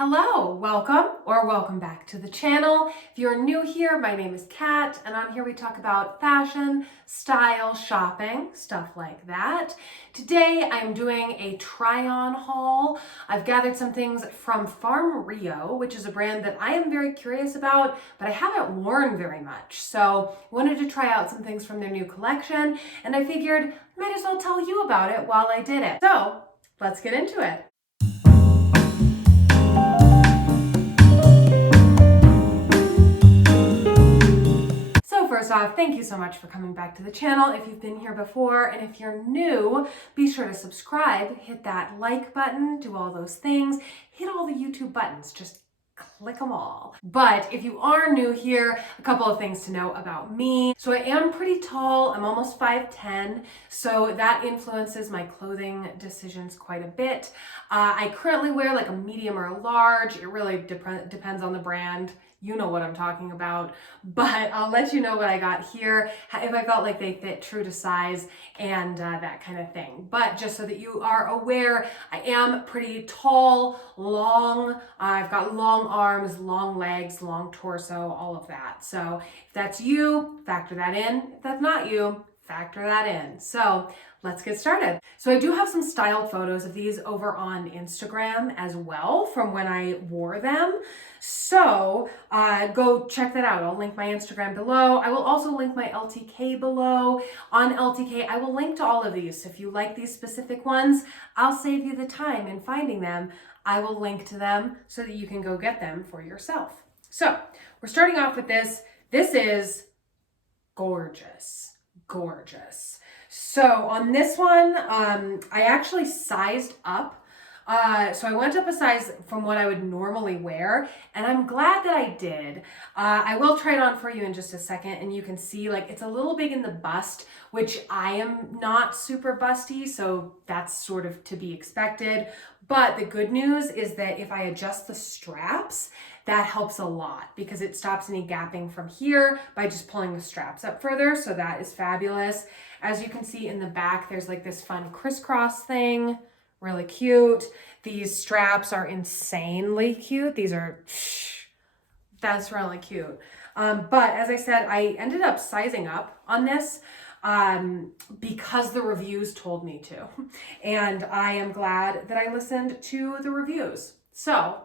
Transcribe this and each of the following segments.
Hello, welcome back to the channel. If you're new here, my name is Kat, and on here we talk about fashion, style, shopping, stuff like that. Today I'm doing a try-on haul. I've gathered some things from Farm Rio, which is a brand that I am very curious about, but I haven't worn very much. So I wanted to try out some things from their new collection, and I figured I might as well tell you about it while I did it. So let's get into it. First off, thank you so much for coming back to the channel if you've been here before, and if you're new, be sure to subscribe, hit that like button, do all those things, hit all the YouTube buttons, just click them all. But if you are new here, a couple of things to know about me. So I am pretty tall, I'm almost 5'10", so that influences my clothing decisions quite a bit. I currently wear like a medium or a large, it really depends on the brand. You know what I'm talking about, but I'll let you know what I got here, if I felt like they fit true to size and that kind of thing. But just so that you are aware, I am pretty tall, long, I've got long arms, long legs, long torso, all of that. So if that's you, factor that in. If that's not you, factor that in. So let's get started. So I do have some styled photos of these over on Instagram as well from when I wore them. So go check that out. I'll link my Instagram below. I will also link my LTK below. On LTK, I will link to all of these. So if you like these specific ones, I'll save you the time in finding them. I will link to them so that you can go get them for yourself. So we're starting off with this. This is gorgeous. Gorgeous. So on this one, I actually sized up. So I went up a size from what I would normally wear, and I'm glad that I did. I will try it on for you in just a second, and you can see like it's a little big in the bust, which I am not super busty, so that's sort of to be expected. But the good news is that if I adjust the straps, that helps a lot because it stops any gapping from here by just pulling the straps up further. So that is fabulous. As you can see in the back, there's like this fun crisscross thing, really cute. These straps are insanely cute. That's really cute. But as I said, I ended up sizing up on this because the reviews told me to. And I am glad that I listened to the reviews. So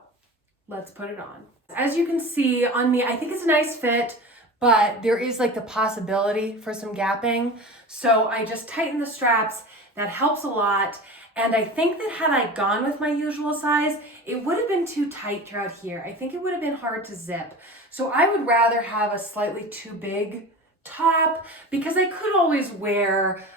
let's put it on. As you can see on me, I think it's a nice fit, but there is like the possibility for some gapping. So I just tighten the straps. That helps a lot. And I think that had I gone with my usual size, it would have been too tight throughout here. I think it would have been hard to zip. So I would rather have a slightly too big top because I could always wear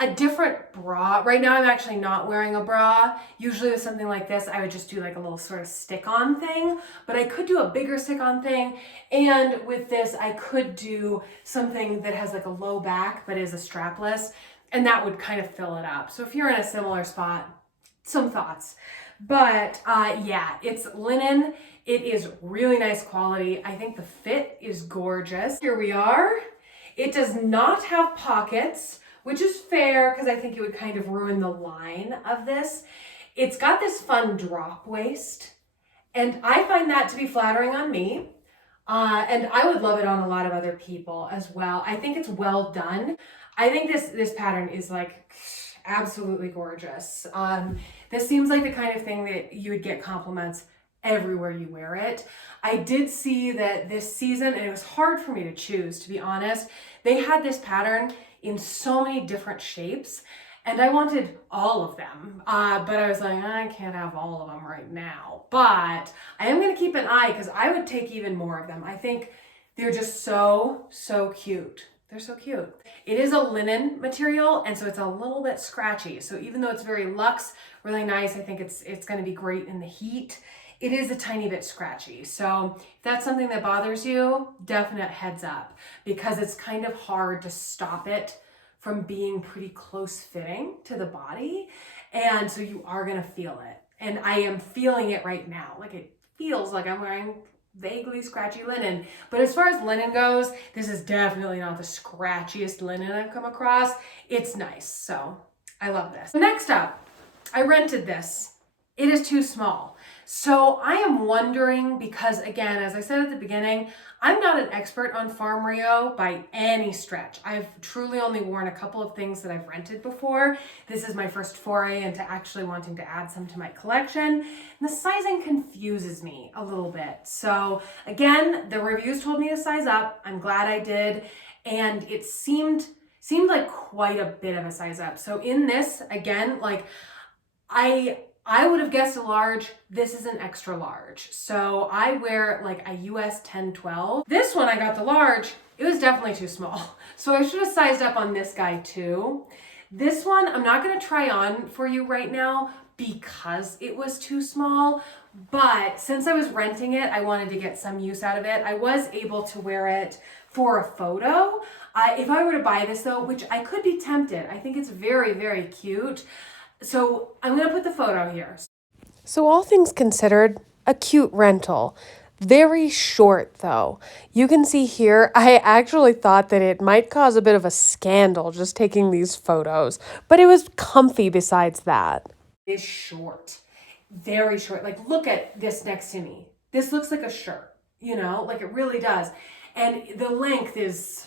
a different bra. Right now I'm actually not wearing a bra. Usually with something like this, I would just do like a little sort of stick-on thing, but I could do a bigger stick-on thing. And with this, I could do something that has like a low back, but is a strapless, and that would kind of fill it up. So if you're in a similar spot, some thoughts. But yeah, it's linen. It is really nice quality. I think the fit is gorgeous. Here we are. It does not have pockets, which is fair because I think it would kind of ruin the line of this. It's got this fun drop waist, and I find that to be flattering on me. And I would love it on a lot of other people as well. I think it's well done. I think this pattern is like absolutely gorgeous. This seems like the kind of thing that you would get compliments everywhere you wear it. I did see that this season, and it was hard for me to choose, to be honest, they had this pattern in so many different shapes, and I wanted all of them, but I was like, I can't have all of them right now, but I am going to keep an eye because I would take even more of them. I think they're just so cute. They're so cute. It is a linen material, and so it's a little bit scratchy. So even though it's very luxe, really nice, I think it's going to be great in the heat. It is a tiny bit scratchy. So if that's something that bothers you, definite heads up, because it's kind of hard to stop it from being pretty close fitting to the body. And so you are going to feel it. And I am feeling it right now. Like it feels like I'm wearing vaguely scratchy linen. But as far as linen goes, this is definitely not the scratchiest linen I've come across. It's nice. So I love this. Next up, I rented this. it is too small. So I am wondering, because again, as I said at the beginning, I'm not an expert on Farm Rio by any stretch. I've truly only worn a couple of things that I've rented before. This is my first foray into actually wanting to add some to my collection. And the sizing confuses me a little bit. So again, the reviews told me to size up. I'm glad I did. And it seemed like quite a bit of a size up. So in this, again, like I would have guessed a large. This is an extra large. So I wear like a US 10-12. This one, I got the large. It was definitely too small. So I should have sized up on this guy too. This one, I'm not gonna try on for you right now because it was too small. But since I was renting it, I wanted to get some use out of it. I was able to wear it for a photo. If I were to buy this though, which I could be tempted, I think it's very, very cute. So I'm going to put the photo here. So all things considered, a cute rental. Very short though. You can see here, I actually thought that it might cause a bit of a scandal just taking these photos, but it was comfy besides that. It's short, very short. Like look at this next to me. This looks like a shirt, you know, like it really does. And the length is,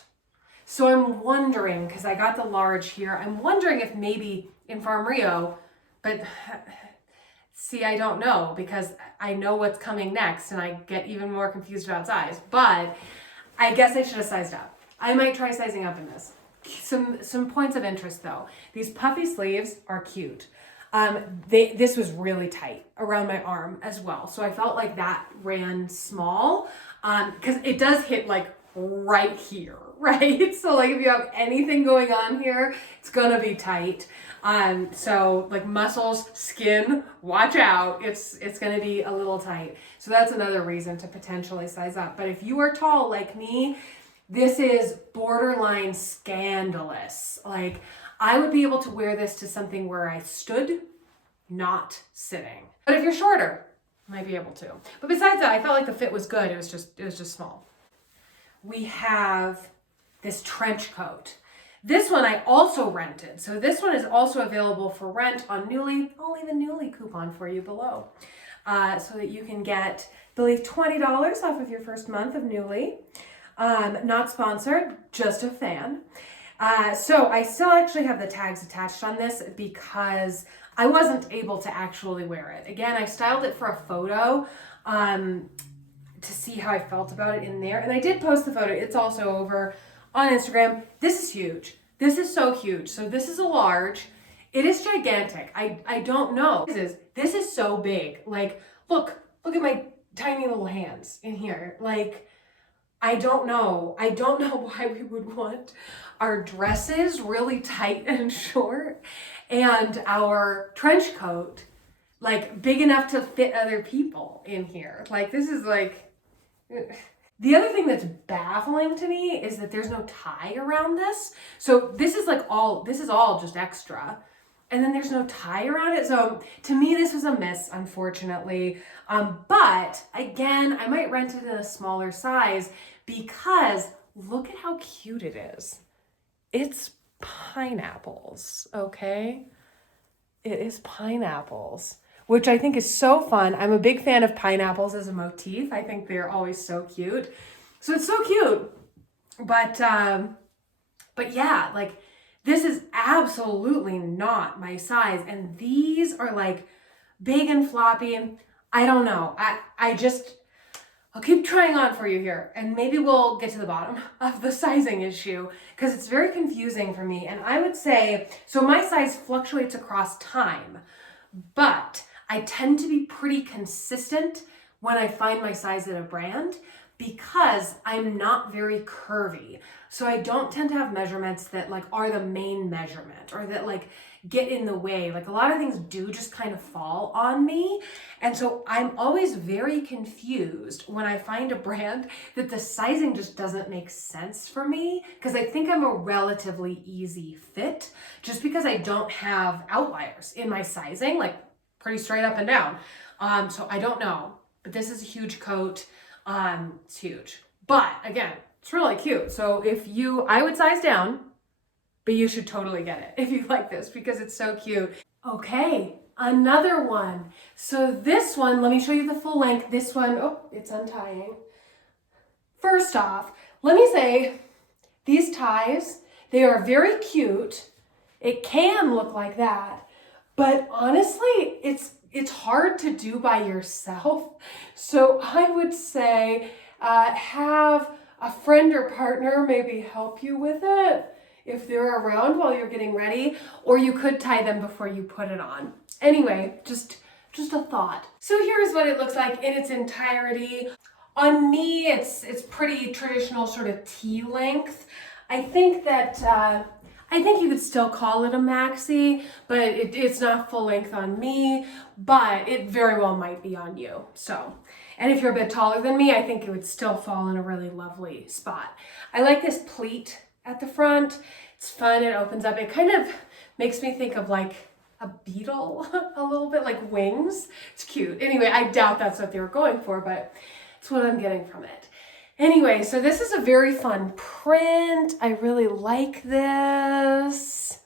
so I'm wondering, because I got the large here, I'm wondering if maybe in Farm Rio, but see, I don't know because I know what's coming next and I get even more confused about size, but I guess I should have sized up. I might try sizing up in this. Some points of interest though. These puffy sleeves are cute. This was really tight around my arm as well. So I felt like that ran small because it does hit like right here, right? So like if you have anything going on here, it's gonna be tight. So like muscles, skin, watch out. It's gonna be a little tight. So that's another reason to potentially size up. But if you are tall like me, this is borderline scandalous. Like I would be able to wear this to something where I stood, not sitting. But if you're shorter, you might be able to. But besides that, I felt like the fit was good. It was just small. We have this trench coat. This one I also rented. So this one is also available for rent on Nuuly. I'll leave a Nuuly coupon for you below so that you can get, I believe, $20 off of your first month of Nuuly. Not sponsored, just a fan. So I still actually have the tags attached on this because I wasn't able to actually wear it. Again, I styled it for a photo to see how I felt about it in there. And I did post the photo. It's also over on Instagram. This is huge. This is so huge. So this is a large. It is gigantic. I don't know. This is so big. Like, look at my tiny little hands in here. Like, I don't know why we would want our dresses really tight and short and our trench coat like big enough to fit other people in here. Like this is like, the other thing that's baffling to me is that there's no tie around this. So this is all just extra. And then there's no tie around it. So to me, this was a miss, unfortunately. But again, I might rent it in a smaller size because look at how cute it is. It's pineapples, okay? It is pineapples, which I think is so fun. I'm a big fan of pineapples as a motif. I think they're always so cute. So it's so cute. But yeah, like this is absolutely not my size. And these are like big and floppy. And I don't know. I'll keep trying on for you here and maybe we'll get to the bottom of the sizing issue because it's very confusing for me. And I would say, so my size fluctuates across time, but I tend to be pretty consistent when I find my size at a brand because I'm not very curvy. So I don't tend to have measurements that like are the main measurement or that like get in the way. Like a lot of things do just kind of fall on me. And so I'm always very confused when I find a brand that the sizing just doesn't make sense for me because I think I'm a relatively easy fit just because I don't have outliers in my sizing, like pretty straight up and down. So I don't know, but this is a huge coat. It's huge, but again, it's really cute. So I would size down, but you should totally get it if you like this because it's so cute. Okay, another one. So this one, let me show you the full length. This one, oh, it's untying. First off, let me say, these ties, they are very cute. It can look like that, but honestly, it's hard to do by yourself. So I would say have a friend or partner maybe help you with it if they're around while you're getting ready, or you could tie them before you put it on. Anyway, just a thought. So here's what it looks like in its entirety. On me, it's pretty traditional sort of T length. I think that I think you could still call it a maxi, but it's not full length on me, but it very well might be on you. So, and if you're a bit taller than me, I think it would still fall in a really lovely spot. I like this pleat at the front. It's fun, it opens up. It kind of makes me think of like a beetle a little bit, like wings. It's cute. Anyway, I doubt that's what they were going for, but it's what I'm getting from it. Anyway, so this is a very fun print. I really like this.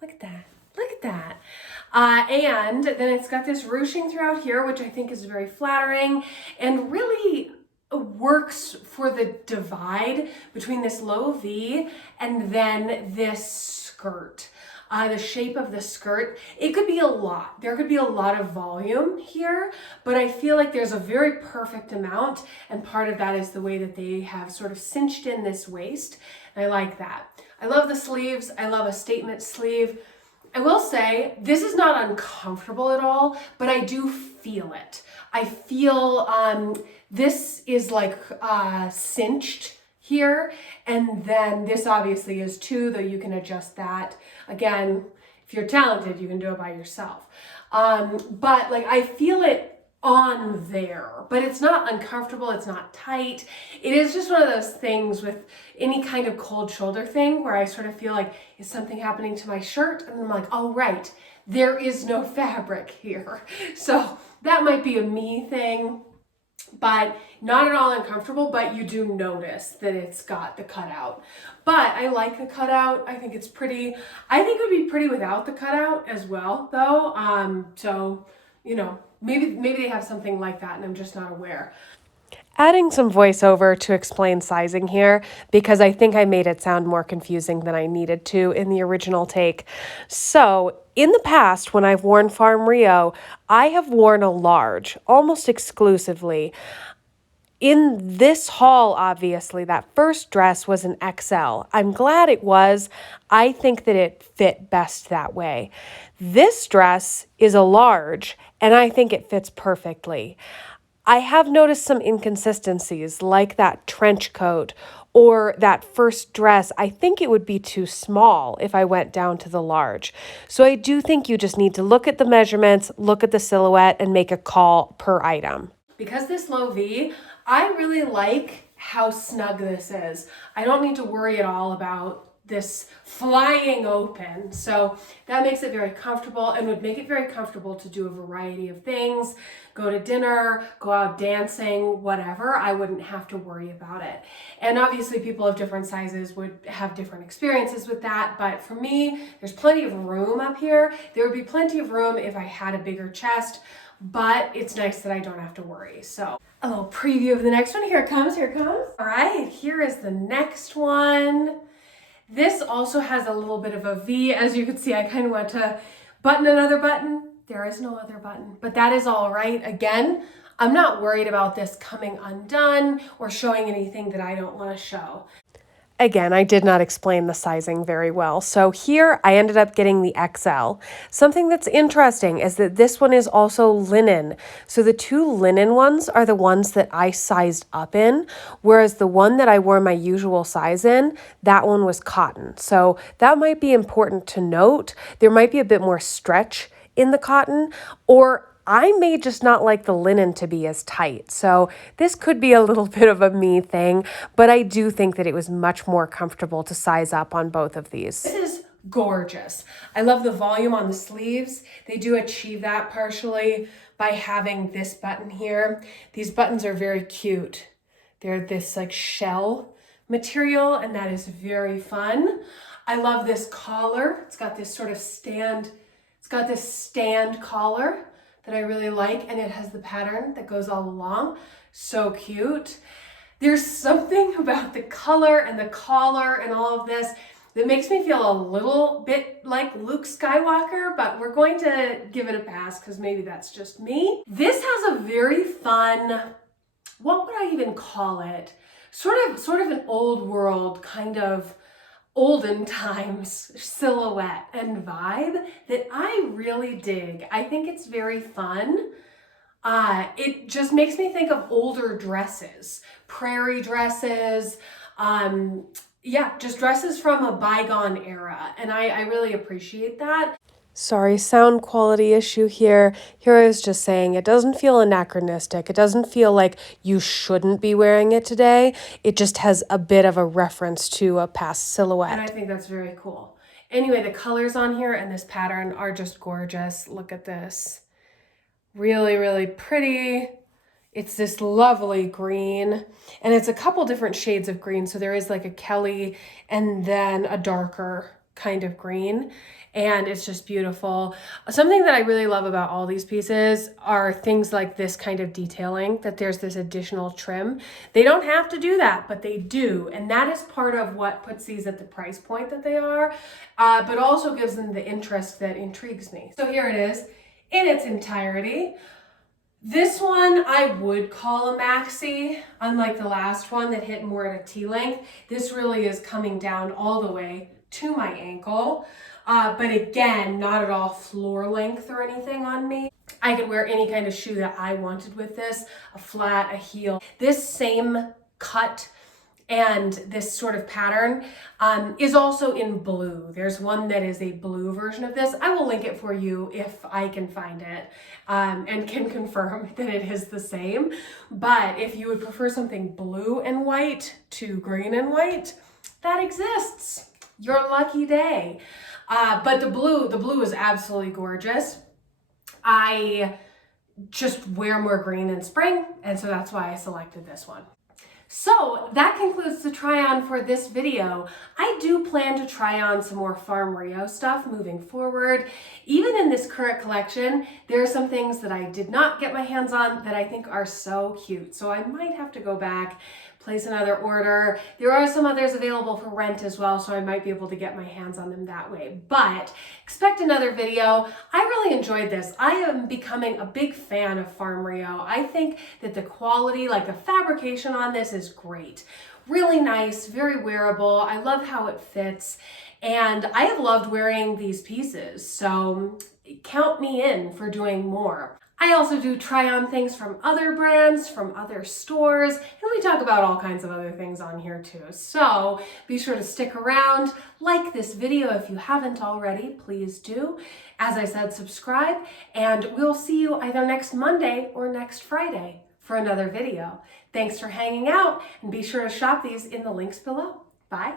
Look at that. Look at that. And then it's got this ruching throughout here, which I think is very flattering and really works for the divide between this low V and then this skirt. The shape of the skirt, it could be a lot. There could be a lot of volume here, but I feel like there's a very perfect amount, and part of that is the way that they have sort of cinched in this waist, and I like that. I love the sleeves. I love a statement sleeve. I will say this is not uncomfortable at all, but I do feel it. I feel this is like cinched here, and then this obviously is too, though you can adjust that. Again, if you're talented, you can do it by yourself. But like I feel it on there, but it's not uncomfortable, it's not tight. It is just one of those things with any kind of cold shoulder thing where I sort of feel like, is something happening to my shirt? And I'm like, oh right, there is no fabric here. So that might be a me thing, but not at all uncomfortable, but you do notice that it's got the cutout. But I like the cutout. I think it's pretty. I think it would be pretty without the cutout as well, though. So, you know, maybe they have something like that and I'm just not aware. Adding some voiceover to explain sizing here because I think I made it sound more confusing than I needed to in the original take. So, in the past, when I've worn Farm Rio, I have worn a large, almost exclusively. In this haul, obviously, that first dress was an XL. I'm glad it was. I think that it fit best that way. This dress is a large, and I think it fits perfectly. I have noticed some inconsistencies, like that trench coat or that first dress. I think it would be too small if I went down to the large. So I do think you just need to look at the measurements, look at the silhouette, and make a call per item. Because this low V, I really like how snug this is. I don't need to worry at all about this flying open. So that makes it very comfortable and would make it very comfortable to do a variety of things, go to dinner, go out dancing, whatever. I wouldn't have to worry about it. And obviously people of different sizes would have different experiences with that. But for me, there's plenty of room up here. There would be plenty of room if I had a bigger chest, but it's nice that I don't have to worry. So a little preview of the next one. Here it comes, here it comes. All right, here is the next one. This also has a little bit of a V. As you can see, I kind of want to button another button. There is no other button, but that is all right. Again, I'm not worried about this coming undone or showing anything that I don't want to show. Again, I did not explain the sizing very well. So here I ended up getting the XL. Something that's interesting is that this one is also linen. So the two linen ones are the ones that I sized up in, whereas the one that I wore my usual size in, that one was cotton. So that might be important to note. There might be a bit more stretch in the cotton, or I may just not like the linen to be as tight. So this could be a little bit of a me thing, but I do think that it was much more comfortable to size up on both of these. This is gorgeous. I love the volume on the sleeves. They do achieve that partially by having this button here. These buttons are very cute. They're this like shell material, and that is very fun. I love this collar. It's got this sort of stand. It's It's got this stand collar that I really like, and it has the pattern that goes all along. So cute. There's something about the color and the collar and all of this that makes me feel a little bit like Luke Skywalker, but we're going to give it a pass because maybe that's just me. This has a very fun, what would I even call it? Sort of an old world kind of olden times silhouette and vibe that I really dig. I think it's very fun. It just makes me think of older dresses, prairie dresses, yeah, just dresses from a bygone era. And I really appreciate that. Sorry, sound quality issue here. Here I was just saying it doesn't feel anachronistic. It doesn't feel like you shouldn't be wearing it today. It just has a bit of a reference to a past silhouette. And I think that's very cool. Anyway, the colors on here and this pattern are just gorgeous. Look at this. Really, really pretty. It's this lovely green, and it's a couple different shades of green. So there is like a Kelly and then a darker kind of green, and it's just beautiful. Something that I really love about all these pieces are things like this kind of detailing, that there's this additional trim. They don't have to do that, but they do, and that is part of what puts these at the price point that they are, but also gives them the interest that intrigues me. So here it is in its entirety. This one I would call a maxi, unlike the last one that hit more at a T-length. This really is coming down all the way to my ankle, but again, not at all floor length or anything on me. I could wear any kind of shoe that I wanted with this, a flat, a heel. This same cut and this sort of pattern is also in blue. There's one that is a blue version of this. I will link it for you if I can find it and can confirm that it is the same. But if you would prefer something blue and white to green and white, that exists. Your lucky day. But the blue is absolutely gorgeous. I just wear more green in spring, and so that's why I selected this one. So that concludes the try on for this video. I do plan to try on some more Farm Rio stuff moving forward. Even in this current collection, there are some things that I did not get my hands on that I think are so cute. So I might have to go back, place another order. There are some others available for rent as well, so I might be able to get my hands on them that way. But expect another video. I really enjoyed this. I am becoming a big fan of Farm Rio. I think that the quality, like the fabrication on this is great. Really nice, very wearable. I love how it fits. And I have loved wearing these pieces. So count me in for doing more. I also do try on things from other brands, from other stores, and we talk about all kinds of other things on here too. So be sure to stick around, like this video if you haven't already, please do. As I said, subscribe, and we'll see you either next Monday or next Friday for another video. Thanks for hanging out, and be sure to shop these in the links below. Bye.